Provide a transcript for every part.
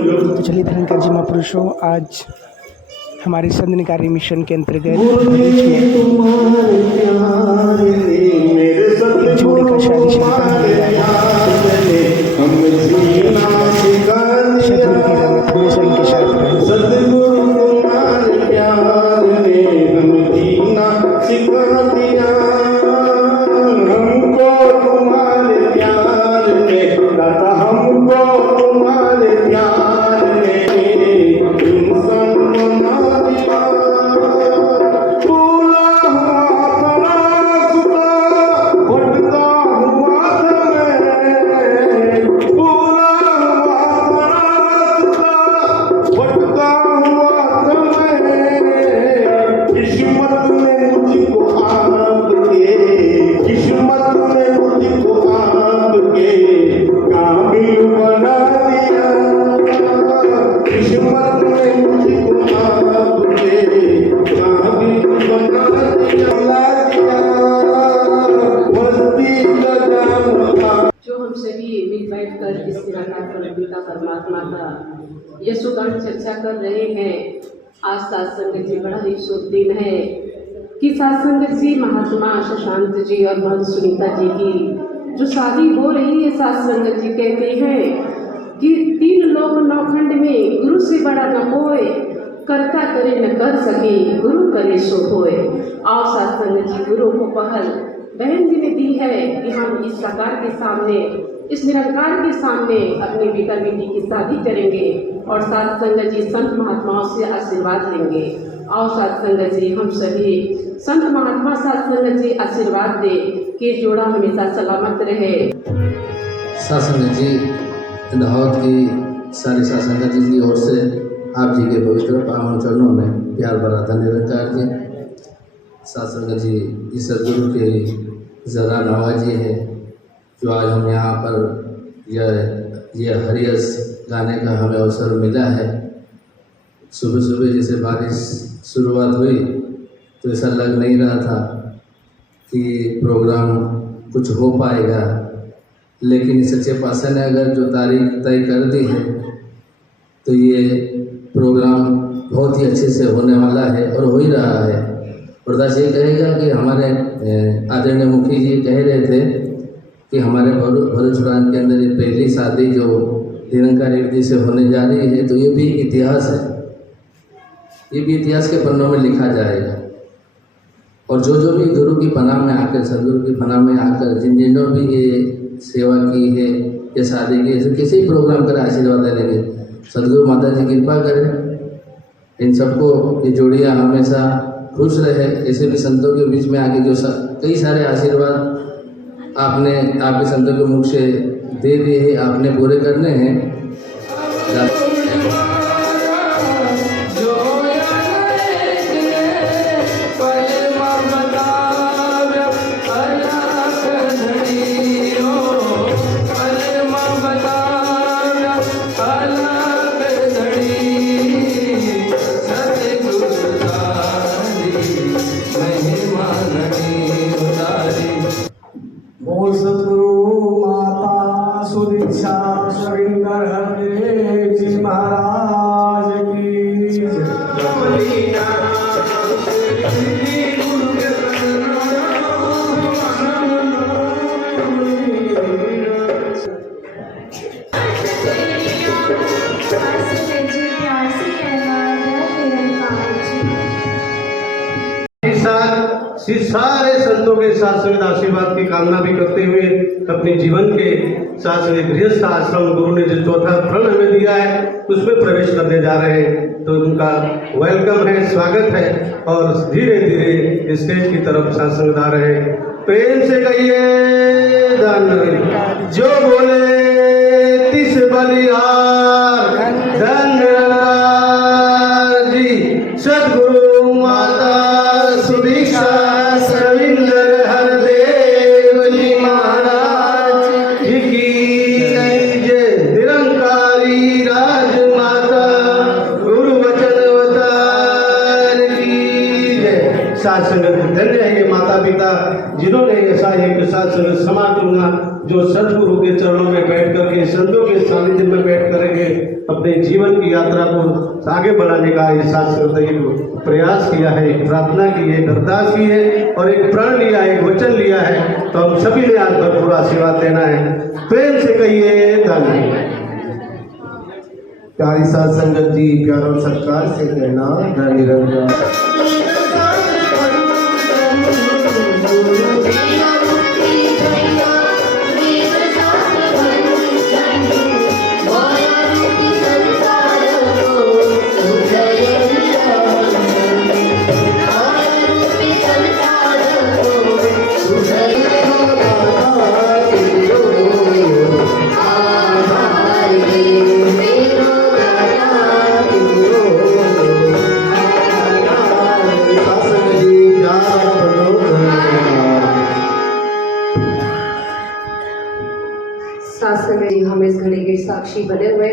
तो चलिए धर्मकार जी महापुरुषों, आज हमारे संत निकारी मिशन के अंतर्गत बीच में जोड़ी का शादी संपन्न हो गया है। सदगुरु की रहमत हमेशा इनके साथ रहे। परमात्मा का यशुगान चर्चा कर रहे हैं। आज सत्संग जी बड़ा ही शुभ दिन है कि सत्संग जी महात्मा शशांक जी और महंत सुनीता जी की जो शादी हो रही है, सत्संग जी कहते हैं कि 3 लोग नौखंड में गुरु से बड़ा न होए, कर्ता करे न कर सके, गुरु करे सो होए। और सत्संग जी गुरु को पहल बहन जी ने दी है कि हम इस साकार के सामने, इस निरंकार के सामने अपनी बेटा बेटी की शादी करेंगे और सत्संग जी संत महात्माओं से आशीर्वाद लेंगे। और सत्संग जी हम सभी संत महात्मा सत्संग जी आशीर्वाद दे कि जोड़ा हमेशा सलामत रहे। सत्संग जी दाहोद की सारी सत्संग जी की ओर से आप जी के पवित्र पावन चरणों में प्यार भरा धन्यवाद जी। सत्संग जी इस सदगुरु के ज़रा नवाजी है जो आज हम यहाँ पर यह हरियस गाने का हमें अवसर मिला है। सुबह सुबह जैसे बारिश शुरुआत हुई तो ऐसा लग नहीं रहा था कि प्रोग्राम कुछ हो पाएगा, लेकिन सच्चे पातशाह ने अगर जो तारीख तय कर दी है तो ये प्रोग्राम बहुत ही अच्छे से होने वाला है और हो ही रहा है। और दास ये कहेगा कि हमारे आदरणीय मुखी जी कह रहे थे कि हमारे भरूचरान के अंदर ये पहली शादी जो निरंकार रीति से होने जा रही है, तो ये भी इतिहास है, ये भी इतिहास के पन्नों में लिखा जाएगा। और जो भी गुरु की पनाह में आकर, सदगुरु की पनाह में आकर जिन्होंने भी ये सेवा की है, ये शादी की है, किसी प्रोग्राम कर आशीर्वाद लेंगे, सदगुरु माता जी कृपा करें इन सबको ये जोड़ियाँ हमेशा खुश रहे। ऐसे भी संतों के बीच में आके जो कई सारे आशीर्वाद आपके संतों के मुख से दे दिए हैं, आपने पूरे करने हैं। बोल सतगुरु माता सुदीक्षा शविंदर हरदेव जी महाराज की सारे संतों के साथ सहित आशीर्वाद की कामना भी करते हुए अपने जीवन के साथ सहित गृहस्थ आश्रम गुरु ने जो चौथा प्रण हमें दिया है उसमें प्रवेश करने जा रहे हैं, तो उनका वेलकम है, स्वागत है। और धीरे धीरे स्टेज की तरफ सत्संग आ रहे हैं। प्रेम से कहिए धन जो बोले तिस बलिहार धन्यवाद जी। सदगुरु माता सुदीक्षा रविंदर हरदेव जी महाराज की जय। निरंकारी राजमाता गुरु वचन अवतार की जय। सात संगत धन्य है ये माता माता पिता जिन्होंने ऐसा एक सत्संग समाज चुना, जो सदगुरु के चरणों में बैठ करके, संतों के सानिध्य में बैठ करके अपने जीवन की यात्रा को आगे बढ़ाने का ये सत्संग एक प्रयास किया है, एक प्रार्थना की है, एक अरदास की है और एक प्रण लिया है, एक वचन लिया है। तो हम सभी ने आज भरपूर आशीर्वाद देना है। प्रेम से कहिए धन्यवाद। प्यारी साध संगत जी, प्यार और सत्कार से कहना धन निरंजन। हम इस घड़ी के साक्षी बने हुए,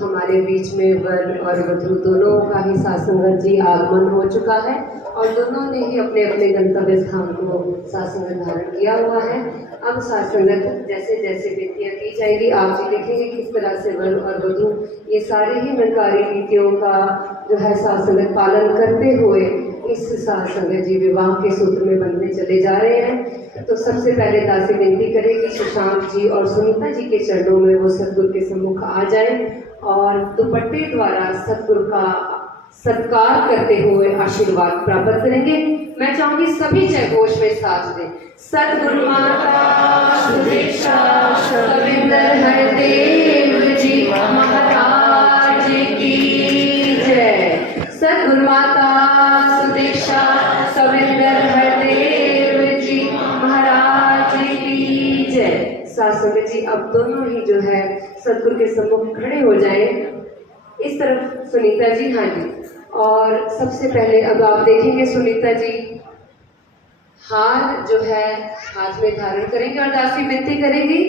हमारे बीच में वर और वधू दोनों का ही साथ संगत जी आगमन हो चुका है और दोनों ने ही अपने अपने गंतव्य स्थान को साथ संगत धारण किया हुआ है। अब साथ संगत जैसे जैसे विनतियाँ की जाएगी, आप जी देखेंगे किस तरह से वर और वधू ये सारे ही निरंकारी नीतियों का जो है साथ संगत पालन करते हुए इस साथ संगत जी विवाह के सूत्र में बनने चले जा रहे हैं। तो सबसे पहले दासी विनती करेगी शशांक जी और सुनीता जी के चरणों में वो सतगुरु के सम्मुख आ जाए और दुपट्टे द्वारा सतगुरु का सत्कार करते हुए आशीर्वाद प्राप्त करेंगे। मैं चाहूंगी सभी जय घोष में साथ दें। सतगुरु माता सुदीक्षा सविंदर हरदेव जी महाराज की जय। सतगुरु माता सुदीक्षा सविंदर हरदेव जी महाराज की जय। साथ संगत जी अब दोनों ही जो है सतगुरु के सम्मुख खड़े हो जाए। इस तरफ सुनीता जी, हाँ जी। और सबसे पहले अब आप देखेंगे सुनीता जी हार जो है हाथ में धारण करेंगे और दासी विनती करेंगी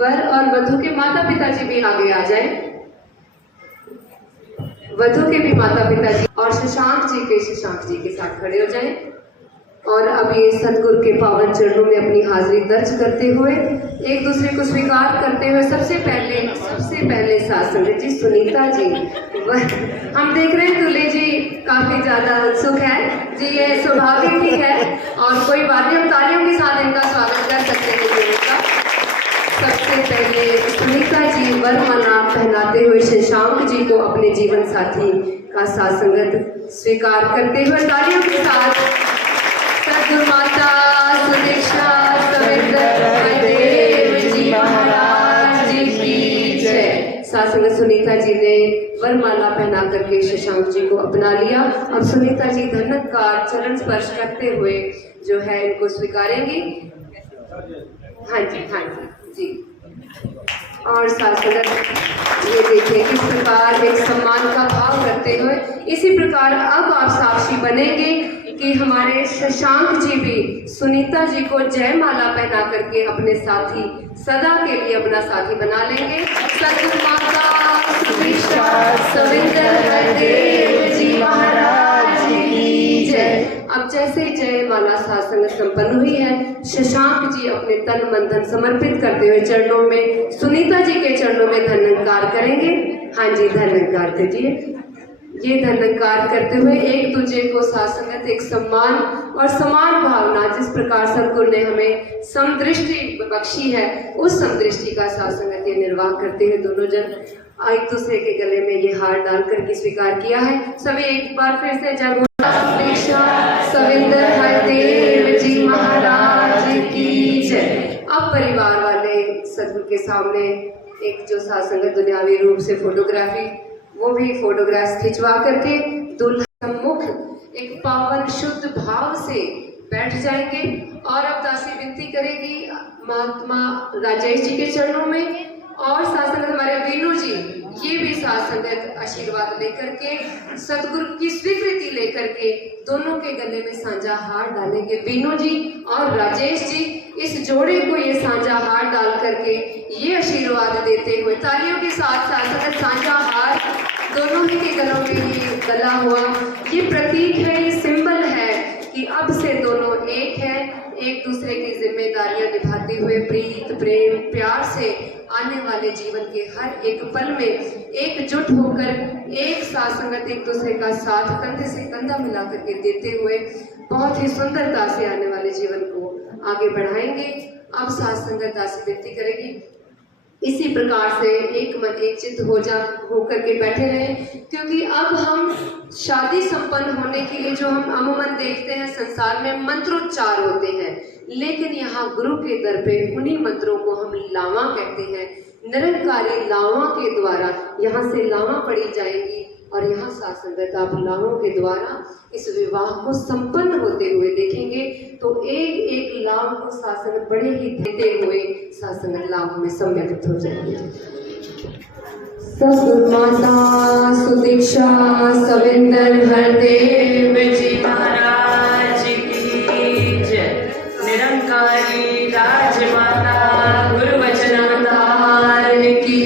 वर और वधू के माता पिता जी भी आगे आ जाए। वधू के भी माता पिता जी और शशांक जी के साथ खड़े हो जाएं और अब ये सतगुरु के पावन चरणों में अपनी हाजिरी दर्ज करते हुए एक दूसरे को स्वीकार करते हुए सबसे पहले साथ संगत जी सुनीता जी, हम देख रहे हैं दूल्हे जी काफी ज्यादा उत्सुक है जी, ये स्वाभाविक ही है और कोई बात नहीं, हम तालियों के साथ इनका स्वागत कर सकते हैं दूल्हे का। सबसे पहले सुनीता जी वरमाला पहनाते हुए शशांक जी को अपने जीवन साथी का साथ संगत स्वीकार करते हुए तालियों के साथ सतगुरु माता सुदीक्षा सविंदर हरदेव जी महाराज की जय। साथ संगत सुनीता जी ने वरमाला पहना करके शशांक जी को अपना लिया। अब सुनीता जी धन्यकार चरण स्पर्श करते हुए जो है इनको स्वीकारेंगी। हाँ जी जी। और साथ संगत ये देखिए किस प्रकार एक सम्मान का भाव करते हुए इसी प्रकार अब आप साक्षी बनेंगे कि हमारे शशांक जी भी सुनीता जी को जयमाला पहना करके अपने साथी सदा के लिए अपना साथी बना लेंगे। सतगुरु माता सुदीक्षा सविंदर हरदेव जी महाराज की जय। अब जैसे जयमाला साथ संगत संपन्न हुई है, शशांक जी अपने तन मन धन समर्पित करते हुए चरणों में सुनीता जी के चरणों में धन्यकार करेंगे। हाँ जी, धन्यकार करिए। ये धन्यकार करते हुए एक दूसरे को साथ संगत एक सम्मान और समान भावना, जिस प्रकार सतगुरु ने हमें समदृष्टि बख्शी है, उस समदृष्टि का साथ संगत ये निर्वाह करते हुए दोनों जन एक दूसरे के गले में ये हार डाल करके स्वीकार किया है। सभी एक बार फिर से जय सविंदर हरदेव जी महाराज की जय। अब परिवार वाले सतगुरु के सामने एक जो साथ संगत दुनियावी रूप से फोटोग्राफी, वो भी फोटोग्राफ्स खिंचवा करके दुल्हा मुख एक पावन शुद्ध भाव से बैठ जाएंगे। और अब दासी विनती करेगी महात्मा राजेश जी के चरणों में और साथ संगत हमारे वीनू जी, ये भी साथ संगत आशीर्वाद लेकर के सतगुरु की स्वीकृति लेकर के दोनों के गले में साझा हार डालेंगे। वीनू जी और राजेश जी इस जोड़े को ये साझा हार डाल करके ये आशीर्वाद देते हुए तालियों के साथ साथ संगत साझा हार दोनों ही के गलों में ये गला हुआ, ये प्रतीक है, ये सिंबल है कि अब से दोनों एक है, एक दूसरे की जिम्मेदारियां निभाते हुए प्रीत प्रेम प्यार से आने वाले जीवन के हर एक पल में एकजुट होकर एक साथ संगत एक दूसरे का साथ कंधे से कंधा मिला करके देते हुए बहुत ही सुंदरता से आने वाले जीवन को आगे बढ़ाएंगे। अब साथ संगत दासी विनती करेगी, इसी प्रकार से एक मन एक चित्त होकर के बैठे रहे, क्योंकि अब हम शादी संपन्न होने के लिए जो हम अमूमन देखते हैं संसार में मंत्रोच्चार होते हैं, लेकिन यहाँ गुरु के दर पे उन्हीं मंत्रों को हम लावा कहते हैं। निरंकारी लावा के द्वारा यहाँ से लावा पड़ी जाएंगी और यहाँ साथ संगत आप लावों के द्वारा इस विवाह को संपन्न होते हुए देखेंगे। तो एक एक लाभ को साथ संगत बड़े ही देते हुए साथ संगत लाभ में सम्मिलित हो जाएंगे। ससुर माता सुदीक्षा सविंदर हरदेव जी महाराज की जय। निरंकारी राजमाता गुरु वचनाधार की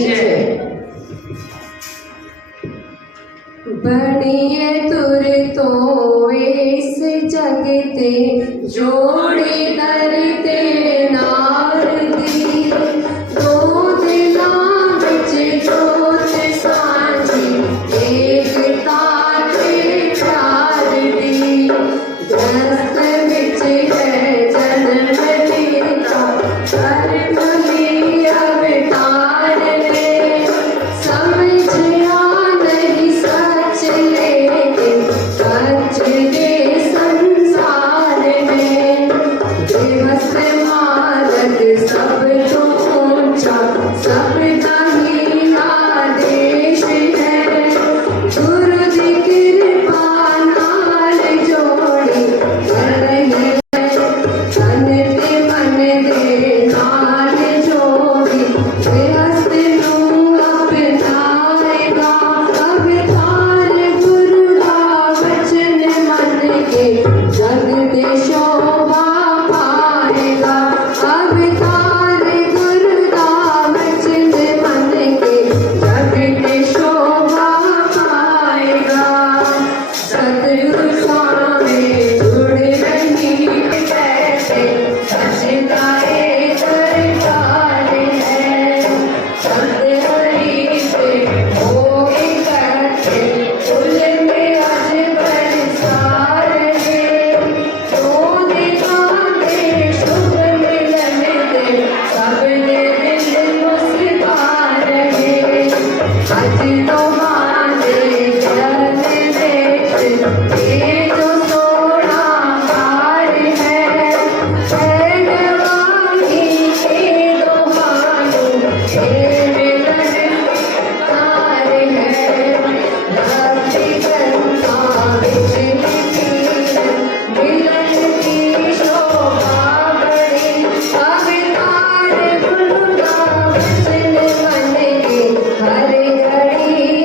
जय। बनिए तुर तो इस जगते जोड़े दरते नार दी, दो दिना बिच जोत सांझी एकता के प्यार दी। ग्रस्त बिच है जन्म लीता कर्म ली अवतार ने, समझिया नहीं सच लेकिन सच के संसार में। गृहस्थ मार्ग सब तो ऊंचा सबका ही आदेश है, गुरु की कृपा नाल जोड़ी रहे तन ते मन दे नाल जोड़ी। गृहस्थ नूं अपनाएगा अवतार गुरु का वचन मन के, जग दे शोभा पाएगा अवतार गुरु का वचन मन के, जग दे शोभा पाएगा। सतगुरु स्वामी जुड़ रही कैसे सचताए दरबार है, सतहरी पे हो इकट्ठे फूल में आज बरसार है। तो दिखाते शुभ मिलन दे सबने दिल मुस्कुरा रहे। आज तो माने जन देख ये जो सोना हार है, पहलवानी के दो भाइयों ये मिलन हार है। धरती गंगा बिजली मिलन की शोभा बड़ी, अवतार गुरु का वचन मन के हर घड़ी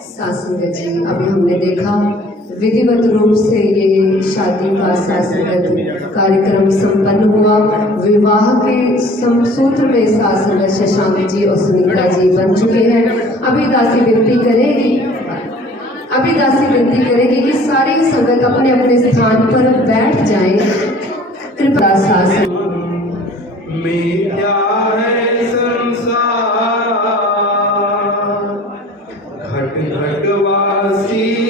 सासंगत जी, अभी हमने देखा विधिवत रूप से ये शादी का सासंगत कार्यक्रम संपन्न हुआ। विवाह के समसूत्र में सासंगत शशांक जी और सुनीता जी बन चुके हैं। अभी दासी विनती करेगी कि सारी संगत अपने अपने स्थान पर बैठ जाएं। कृपया सासंगत मिथ्या है संसार घट घट वासी